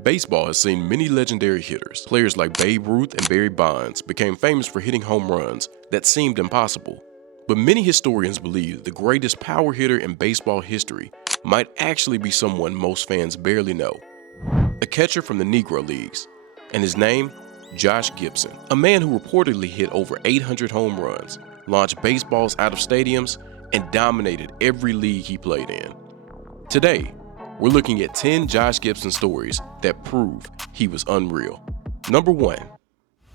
Baseball has seen many legendary hitters. Players like Babe Ruth and Barry Bonds became famous for hitting home runs that seemed impossible. But many historians believe the greatest power hitter in baseball history might actually be someone most fans barely know. A catcher from the Negro Leagues, and his name, Josh Gibson. A man who reportedly hit over 800 home runs, launched baseballs out of stadiums, and dominated every league he played in. Today, we're looking at 10 Josh Gibson stories that prove he was unreal. Number 1.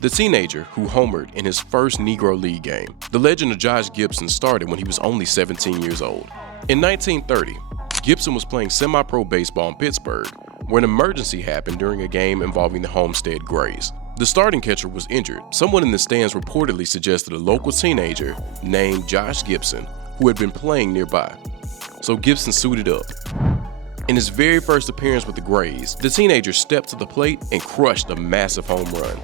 The teenager who homered in his first Negro League game. The legend of Josh Gibson started when he was only 17 years old. In 1930, Gibson was playing semi-pro baseball in Pittsburgh when an emergency happened during a game involving the Homestead Grays. The starting catcher was injured. Someone in the stands reportedly suggested a local teenager named Josh Gibson who had been playing nearby. So Gibson suited up. In his very first appearance with the Grays, the teenager stepped to the plate and crushed a massive home run.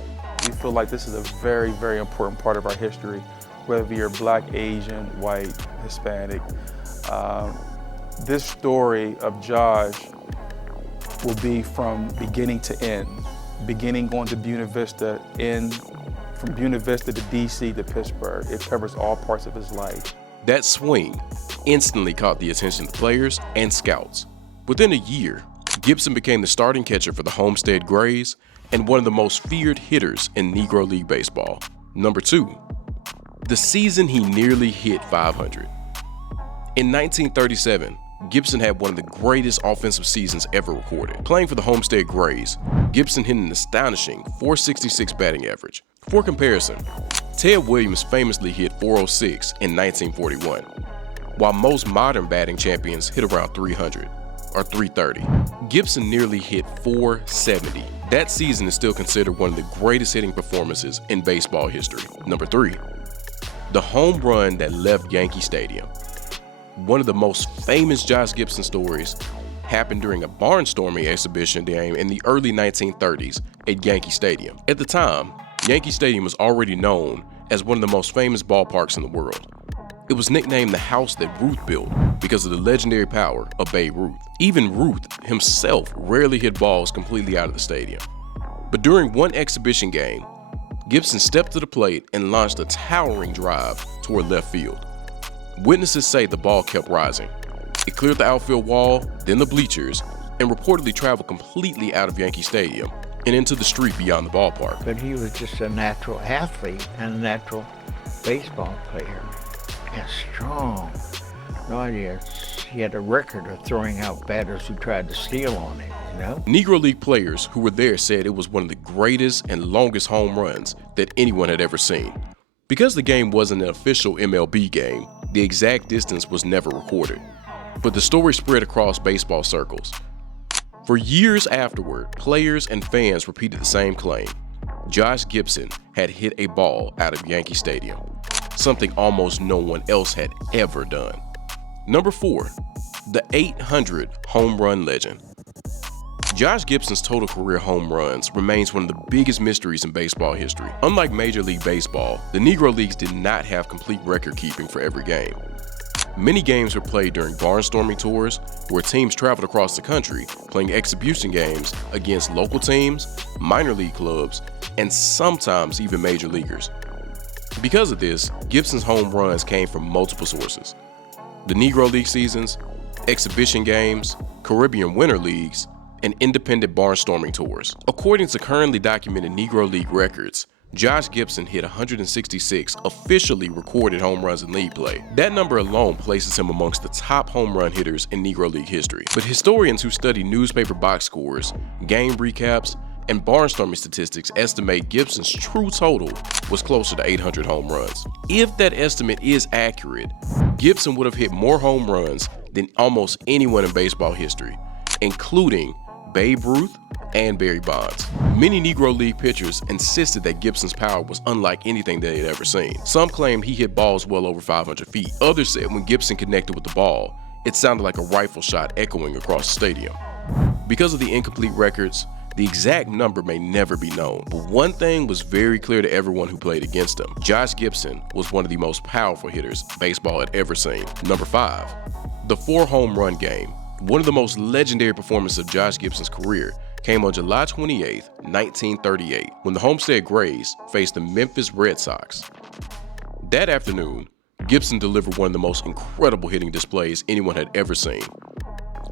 We feel like this is a very, very important part of our history, whether you're Black, Asian, white, Hispanic. This story of Josh will be from beginning to end. Beginning going to Buena Vista, end from Buena Vista to DC to Pittsburgh. It covers all parts of his life. That swing instantly caught the attention of players and scouts. Within a year, Gibson became the starting catcher for the Homestead Grays and one of the most feared hitters in Negro League baseball. Number 2, the season he nearly hit 500. In 1937, Gibson had one of the greatest offensive seasons ever recorded. Playing for the Homestead Grays, Gibson hit an astonishing .466 batting average. For comparison, Ted Williams famously hit .406 in 1941, while most modern batting champions hit around .300 or .330. Gibson nearly hit .470. That season is still considered one of the greatest hitting performances in baseball history. Number 3, the home run that left Yankee Stadium. One of the most famous Josh Gibson stories happened during a barnstorming exhibition game in the early 1930s at Yankee Stadium. At the time, Yankee Stadium was already known as one of the most famous ballparks in the world. It was nicknamed the house that Ruth built because of the legendary power of Babe Ruth. Even Ruth himself rarely hit balls completely out of the stadium. But during one exhibition game, Gibson stepped to the plate and launched a towering drive toward left field. Witnesses say the ball kept rising. It cleared the outfield wall, then the bleachers, and reportedly traveled completely out of Yankee Stadium and into the street beyond the ballpark. But he was just a natural athlete and a natural baseball player. And strong. No idea. He had a record of throwing out batters who tried to steal on him, you know? Negro League players who were there said it was one of the greatest and longest home runs that anyone had ever seen. Because the game wasn't an official MLB game, the exact distance was never recorded. But the story spread across baseball circles. For years afterward, players and fans repeated the same claim. Josh Gibson had hit a ball out of Yankee Stadium, something almost no one else had ever done. Number 4, the 800 home run legend. Josh Gibson's total career home runs remains one of the biggest mysteries in baseball history. Unlike Major League Baseball, the Negro Leagues did not have complete record keeping for every game. Many games were played during barnstorming tours where teams traveled across the country playing exhibition games against local teams, minor league clubs, and sometimes even major leaguers. Because of this, Gibson's home runs came from multiple sources: the Negro League seasons, exhibition games, Caribbean Winter Leagues, and independent barnstorming tours. According to currently documented Negro League records, Josh Gibson hit 166 officially recorded home runs in league play. That number alone places him amongst the top home run hitters in Negro League history. But historians who study newspaper box scores, game recaps, and barnstorming statistics estimate Gibson's true total was closer to 800 home runs. If that estimate is accurate, Gibson would have hit more home runs than almost anyone in baseball history, including Babe Ruth and Barry Bonds. Many Negro League pitchers insisted that Gibson's power was unlike anything they had ever seen. Some claimed he hit balls well over 500 feet. Others said when Gibson connected with the ball, it sounded like a rifle shot echoing across the stadium. Because of the incomplete records, the exact number may never be known, but one thing was very clear to everyone who played against him. Josh Gibson was one of the most powerful hitters baseball had ever seen. Number 5, the 4 home run game. One of the most legendary performances of Josh Gibson's career came on July 28, 1938, when the Homestead Grays faced the Memphis Red Sox. That afternoon, Gibson delivered one of the most incredible hitting displays anyone had ever seen.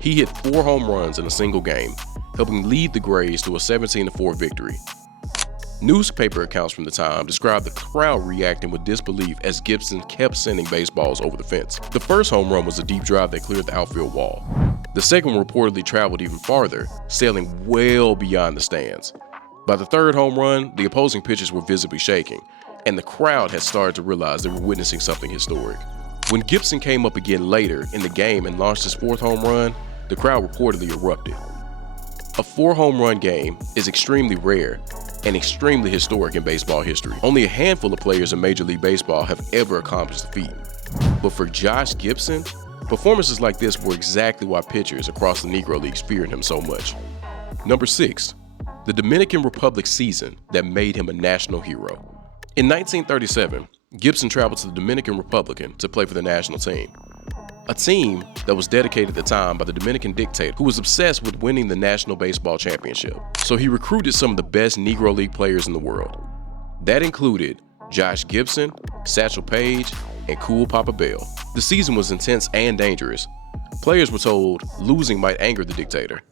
He hit 4 home runs in a single game, helping lead the Grays to a 17-4 victory. Newspaper accounts from the time described the crowd reacting with disbelief as Gibson kept sending baseballs over the fence. The first home run was a deep drive that cleared the outfield wall. The second reportedly traveled even farther, sailing well beyond the stands. By the third home run, the opposing pitchers were visibly shaking, and the crowd had started to realize they were witnessing something historic. When Gibson came up again later in the game and launched his 4th home run, the crowd reportedly erupted. A 4-home run game is extremely rare and extremely historic in baseball history. Only a handful of players in Major League Baseball have ever accomplished the feat. But for Josh Gibson, performances like this were exactly why pitchers across the Negro Leagues feared him so much. Number 6, the Dominican Republic season that made him a national hero. In 1937, Gibson traveled to the Dominican Republic to play for the national team. A team that was dedicated at the time by the Dominican dictator who was obsessed with winning the National Baseball Championship. So he recruited some of the best Negro League players in the world. That included Josh Gibson, Satchel Paige, and Cool Papa Bell. The season was intense and dangerous. Players were told losing might anger the dictator,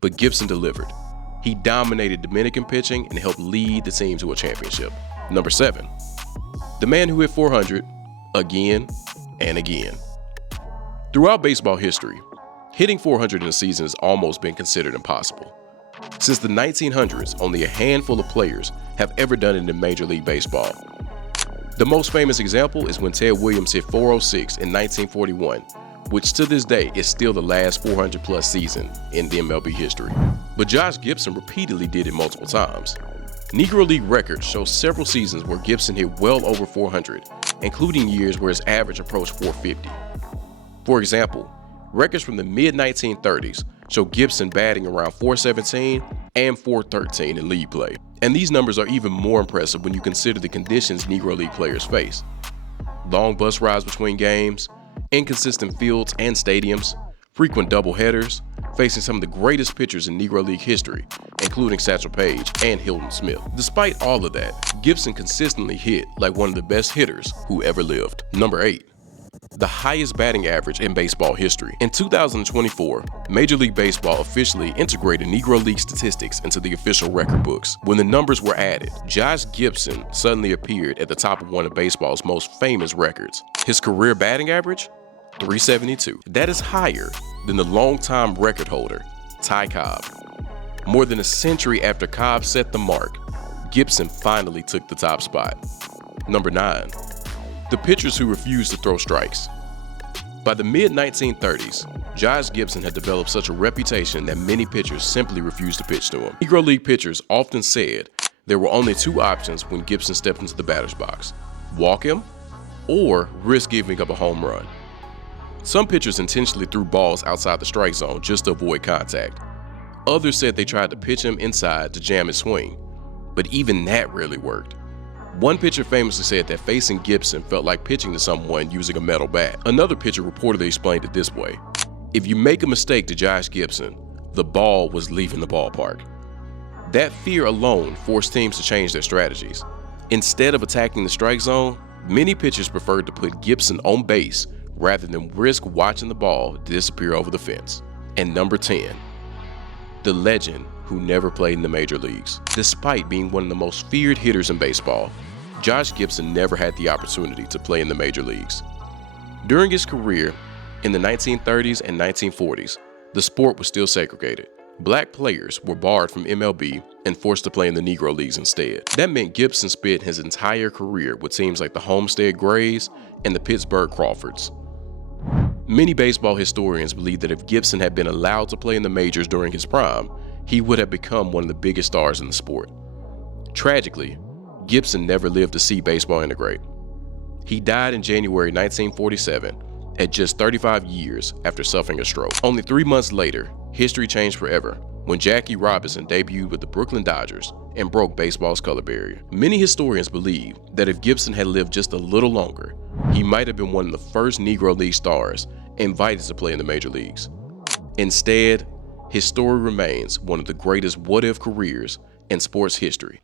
but Gibson delivered. He dominated Dominican pitching and helped lead the team to a championship. Number 7, the man who hit 400 again and again. Throughout baseball history, hitting 400 in a season has almost been considered impossible. Since the 1900s, only a handful of players have ever done it in Major League Baseball. The most famous example is when Ted Williams hit 406 in 1941, which to this day is still the last 400-plus season in the MLB history. But Josh Gibson repeatedly did it multiple times. Negro League records show several seasons where Gibson hit well over 400, including years where his average approached 450. For example, records from the mid-1930s show Gibson batting around 417 and 413 in league play. And these numbers are even more impressive when you consider the conditions Negro League players face. Long bus rides between games, inconsistent fields and stadiums, frequent doubleheaders, facing some of the greatest pitchers in Negro League history, including Satchel Paige and Hilton Smith. Despite all of that, Gibson consistently hit like one of the best hitters who ever lived. Number 8. The highest batting average in baseball history. In 2024, Major League Baseball officially integrated Negro League statistics into the official record books. When the numbers were added, Josh Gibson suddenly appeared at the top of one of baseball's most famous records. His career batting average? 372. That is higher than the longtime record holder, Ty Cobb. More than a century after Cobb set the mark, Gibson finally took the top spot. Number 9. The pitchers who refused to throw strikes. By the mid-1930s, Josh Gibson had developed such a reputation that many pitchers simply refused to pitch to him. Negro League pitchers often said there were only 2 options when Gibson stepped into the batter's box: walk him or risk giving up a home run. Some pitchers intentionally threw balls outside the strike zone just to avoid contact. Others said they tried to pitch him inside to jam his swing, but even that rarely worked. One pitcher famously said that facing Gibson felt like pitching to someone using a metal bat. Another pitcher reportedly explained it this way: if you make a mistake to Josh Gibson, the ball was leaving the ballpark. That fear alone forced teams to change their strategies. Instead of attacking the strike zone, many pitchers preferred to put Gibson on base rather than risk watching the ball disappear over the fence. And number 10, the legend who never played in the major leagues. Despite being one of the most feared hitters in baseball, Josh Gibson never had the opportunity to play in the major leagues. During his career, in the 1930s and 1940s, the sport was still segregated. Black players were barred from MLB and forced to play in the Negro Leagues instead. That meant Gibson spent his entire career with teams like the Homestead Grays and the Pittsburgh Crawfords. Many baseball historians believe that if Gibson had been allowed to play in the majors during his prime, he would have become one of the biggest stars in the sport. Tragically, Gibson never lived to see baseball integrate. He died in January 1947 at just 35 years after suffering a stroke. Only 3 months later, history changed forever when Jackie Robinson debuted with the Brooklyn Dodgers and broke baseball's color barrier. Many historians believe that if Gibson had lived just a little longer, he might have been one of the first Negro League stars invited to play in the major leagues. Instead, his story remains one of the greatest what-if careers in sports history.